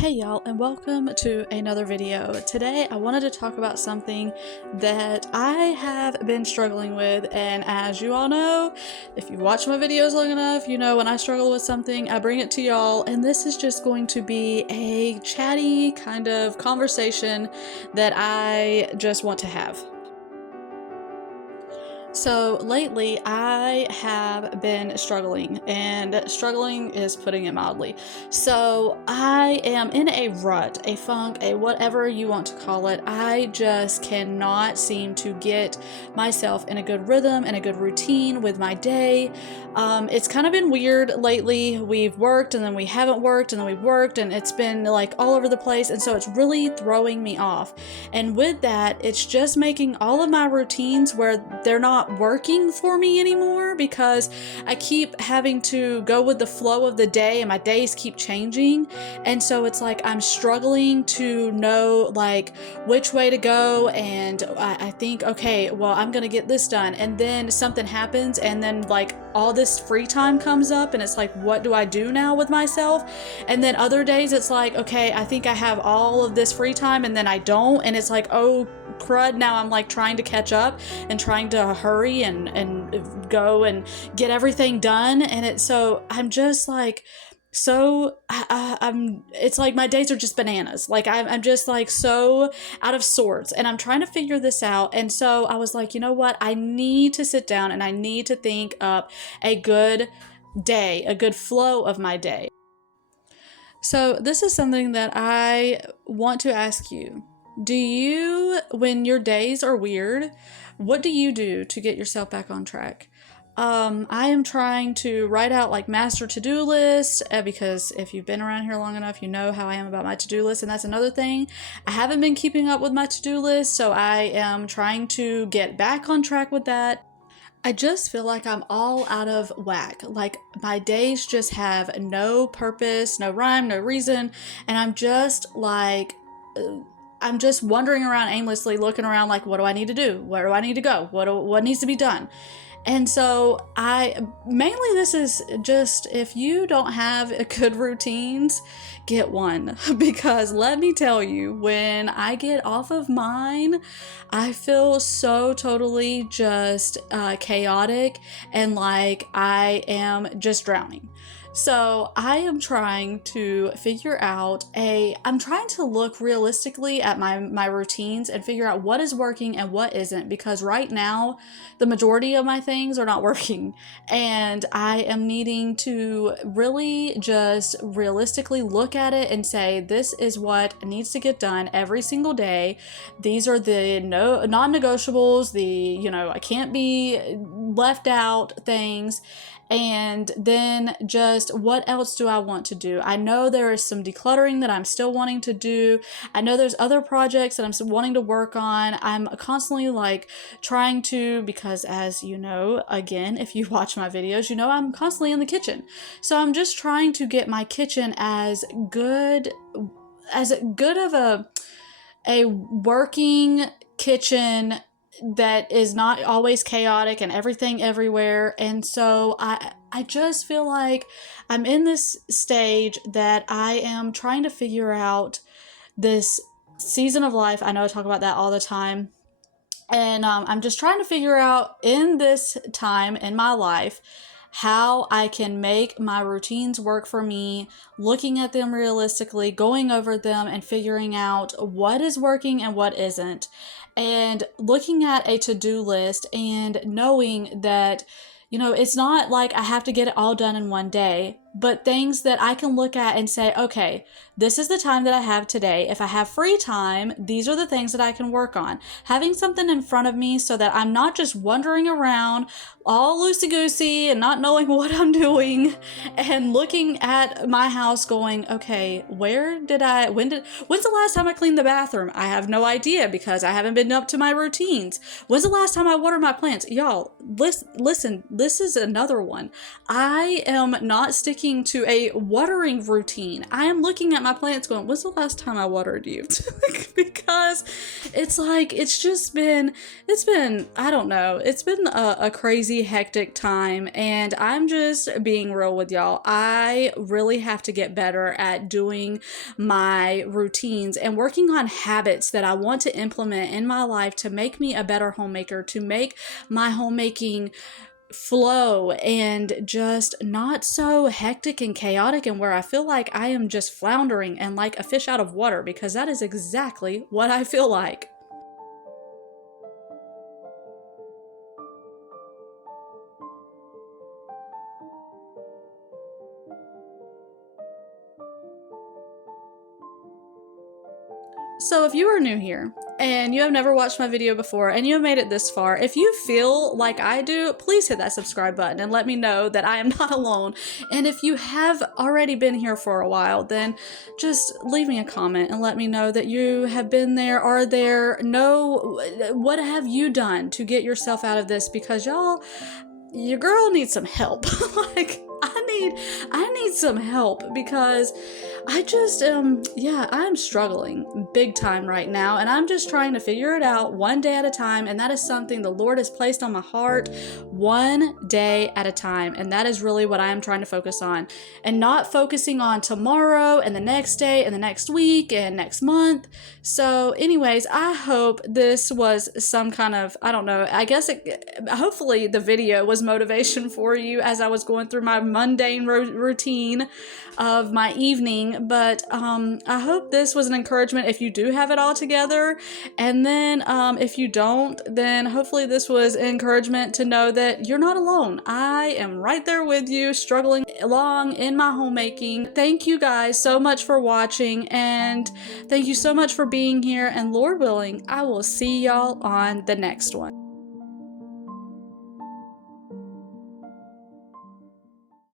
Hey y'all, and welcome to another video. Today I wanted to talk about something that I have been struggling with, and as you all know, if you watch my videos long enough, you know when I struggle with something, I bring it to y'all, and this is just going to be a chatty kind of conversation that I just want to have. So lately I have been struggling, and struggling is putting it mildly. So I am in a rut, a funk, a whatever you want to call it. I just cannot seem to get myself in a good rhythm and a good routine with my day. It's kind of been weird lately. We've worked and then we haven't worked and then we've worked, and it's been like all over the place, and so it's really throwing me off. And with that, it's just making all of my routines where they're not working for me anymore, because I keep having to go with the flow of the day and my days keep changing. And so it's like I'm struggling to know like which way to go, and I think, okay, well, I'm gonna get this done, and then something happens, and then like all this free time comes up, and it's like, what do I do now with myself? And then other days it's like, okay, I think I have all of this free time, and then I don't, and it's like, oh crud, now I'm like trying to catch up and trying to hurry and go and get everything done. And it's so I'm just like, so I'm it's like my days are just bananas. Like I'm just like so out of sorts, and I'm trying to figure this out. And so I was like, you know what, I need to sit down and I need to think up a good day, a good flow of my day. So this is something that I want to ask you. Do you, when your days are weird, what do you do to get yourself back on track? I am trying to write out like master to-do lists, because if you've been around here long enough, you know how I am about my to-do list, and that's another thing. I haven't been keeping up with my to-do list, so I am trying to get back on track with that. I just feel like I'm all out of whack. Like my days just have no purpose, no rhyme, no reason, and I'm just like, I'm just wandering around aimlessly, looking around like, what do I need to do? Where do I need to go? What needs to be done? And so mainly this is just, if you don't have good routines, get one. Because let me tell you, when I get off of mine, I feel so totally just chaotic, and like I am just drowning. So I am trying to figure out I'm trying to look realistically at my routines and figure out what is working and what isn't, because right now the majority of my things are not working, and I am needing to really just realistically look at it and say, this is what needs to get done every single day. These are the non-negotiables, I can't be left out things. And then just what else do I want to do? I know there is some decluttering that I'm still wanting to do. I know there's other projects that I'm wanting to work on. I'm constantly like trying to, because as you know, again, if you watch my videos, you know I'm constantly in the kitchen. So I'm just trying to get my kitchen as good of a working kitchen that is not always chaotic and everything everywhere. And so I just feel like I'm in this stage that I am trying to figure out this season of life. I know I talk about that all the time. And I'm just trying to figure out in this time in my life how I can make my routines work for me, looking at them realistically, going over them and figuring out what is working and what isn't, and looking at a to-do list and knowing that, it's not like I have to get it all done in one day, but things that I can look at and say, okay, this is the time that I have today. If I have free time, these are the things that I can work on. Having something in front of me so that I'm not just wandering around all loosey-goosey and not knowing what I'm doing, and looking at my house going, okay, when's the last time I cleaned the bathroom? I have no idea, because I haven't been up to my routines. When's the last time I watered my plants? Y'all, listen, this is another one. I am not sticking to a watering routine. I am looking at my plants going, when's the last time I watered you? Because It's like it's been I don't know, it's been a crazy hectic time, and I'm just being real with y'all. I really have to get better at doing my routines and working on habits that I want to implement in my life to make me a better homemaker, to make my homemaking flow and just not so hectic and chaotic, and where I feel like I am just floundering and like a fish out of water, because that is exactly what I feel like. So if you are new here and you have never watched my video before and you have made it this far, if you feel like I do, please hit that subscribe button and let me know that I am not alone. And if you have already been here for a while, then just leave me a comment and let me know that you have been there, are there, no, what have you done to get yourself out of this? Because y'all, your girl needs some help. Like, I need some help, because I just yeah, I'm struggling big time right now, and I'm just trying to figure it out one day at a time, and that is something the Lord has placed on my heart, one day at a time. And that is really what I am trying to focus on, and not focusing on tomorrow and the next day and the next week and next month. So anyways, I hope this was some kind of, I don't know, I guess hopefully the video was motivation for you as I was going through my mundane routine of my evening. But I hope this was an encouragement if you do have it all together. And then if you don't, then hopefully this was encouragement to know that you're not alone. I am right there with you, struggling along in my homemaking. Thank you guys so much for watching, and thank you so much for being here. And Lord willing, I will see y'all on the next one.